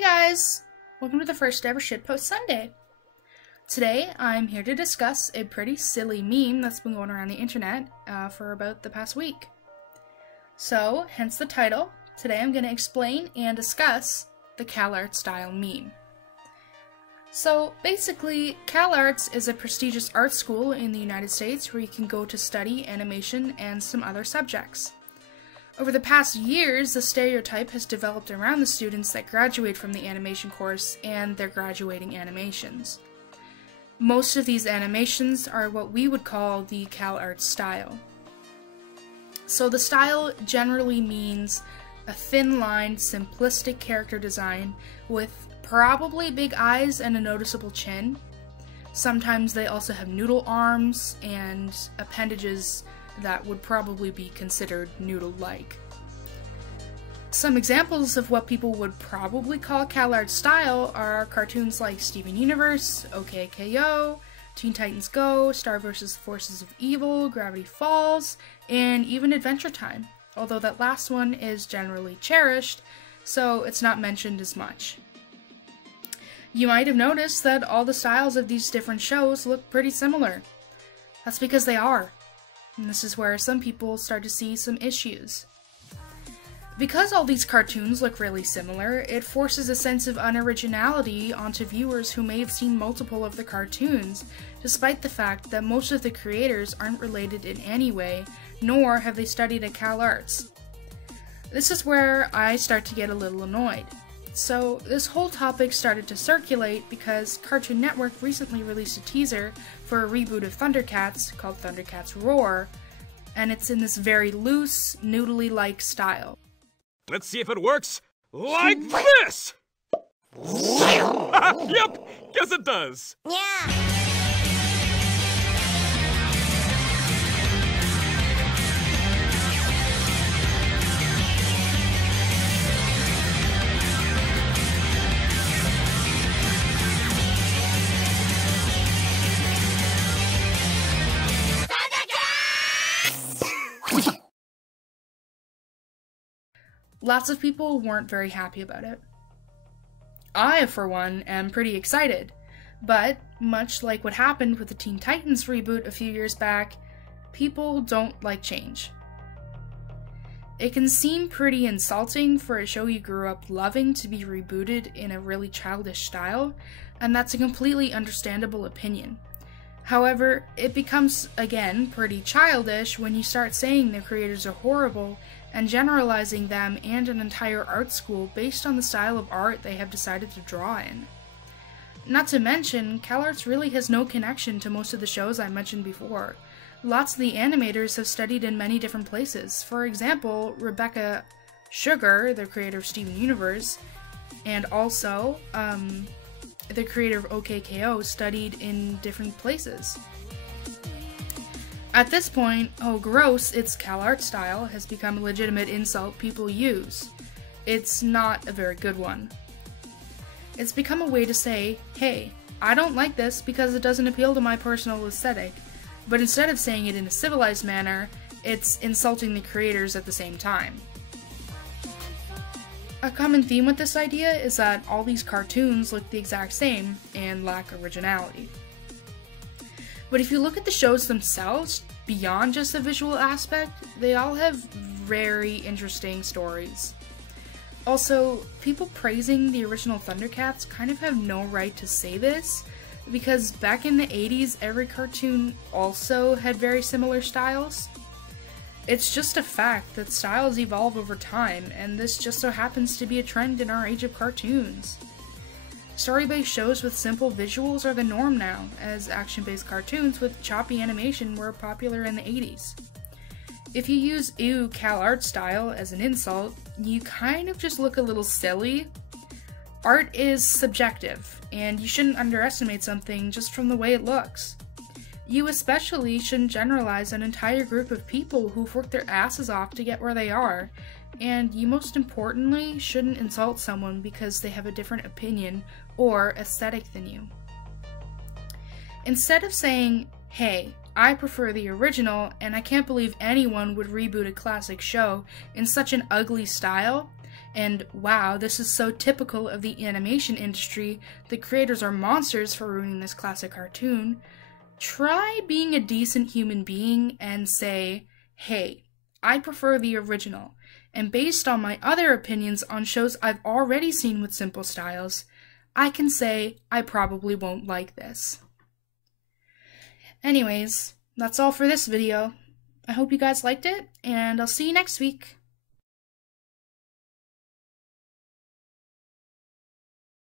Hey guys! Welcome to the first ever Shitpost Sunday. Today I'm here to discuss a pretty silly meme that's been going around the internet for about the past week. So, hence the title, today I'm going to explain and discuss the CalArts style meme. So basically, CalArts is a prestigious art school in the United States where you can go to study animation and some other subjects. Over the past years, the stereotype has developed around the students that graduate from the animation course and their graduating animations. Most of these animations are what we would call the CalArts style. So the style generally means a thin-lined, simplistic character design with probably big eyes and a noticeable chin. Sometimes they also have noodle arms and appendages that would probably be considered noodle-like. Some examples of what people would probably call CalArts style are cartoons like Steven Universe, OKKO, Teen Titans Go, Star vs. Forces of Evil, Gravity Falls, and even Adventure Time, although that last one is generally cherished, so it's not mentioned as much. You might have noticed that all the styles of these different shows look pretty similar. That's because they are. And this is where some people start to see some issues. Because all these cartoons look really similar, it forces a sense of unoriginality onto viewers who may have seen multiple of the cartoons, despite the fact that most of the creators aren't related in any way, nor have they studied at CalArts. This is where I start to get a little annoyed. So this whole topic started to circulate because Cartoon Network recently released a teaser for a reboot of Thundercats called Thundercats Roar, and it's in this very loose, noodly-like style. Let's see if it works like this! Yep, guess it does. Yeah. Lots of people weren't very happy about it. I, for one, am pretty excited, but much like what happened with the Teen Titans reboot a few years back, people don't like change. It can seem pretty insulting for a show you grew up loving to be rebooted in a really childish style, and that's a completely understandable opinion. However, it becomes, again, pretty childish when you start saying the creators are horrible and generalizing them and an entire art school based on the style of art they have decided to draw in. Not to mention, CalArts really has no connection to most of the shows I mentioned before. Lots of the animators have studied in many different places. For example, Rebecca Sugar, the creator of Steven Universe, and also, the creator of OKKO studied in different places. At this point, oh gross, it's CalArts style has become a legitimate insult people use. It's not a very good one. It's become a way to say, hey, I don't like this because it doesn't appeal to my personal aesthetic, but instead of saying it in a civilized manner, it's insulting the creators at the same time. A common theme with this idea is that all these cartoons look the exact same and lack originality. But if you look at the shows themselves, beyond just the visual aspect, they all have very interesting stories. Also, people praising the original Thundercats kind of have no right to say this, because back in the 80s, every cartoon also had very similar styles. It's just a fact that styles evolve over time, and this just so happens to be a trend in our age of cartoons. Story-based shows with simple visuals are the norm now, as action-based cartoons with choppy animation were popular in the 80s. If you use ew CalArts style as an insult, you kind of just look a little silly. Art is subjective, and you shouldn't underestimate something just from the way it looks. You especially shouldn't generalize an entire group of people who've worked their asses off to get where they are, and you most importantly shouldn't insult someone because they have a different opinion or aesthetic than you. Instead of saying, hey, I prefer the original and I can't believe anyone would reboot a classic show in such an ugly style, and wow, this is so typical of the animation industry, the creators are monsters for ruining this classic cartoon, try being a decent human being and say, hey, I prefer the original, and based on my other opinions on shows I've already seen with simple styles, I can say I probably won't like this. Anyways, that's all for this video. I hope you guys liked it, and I'll see you next week.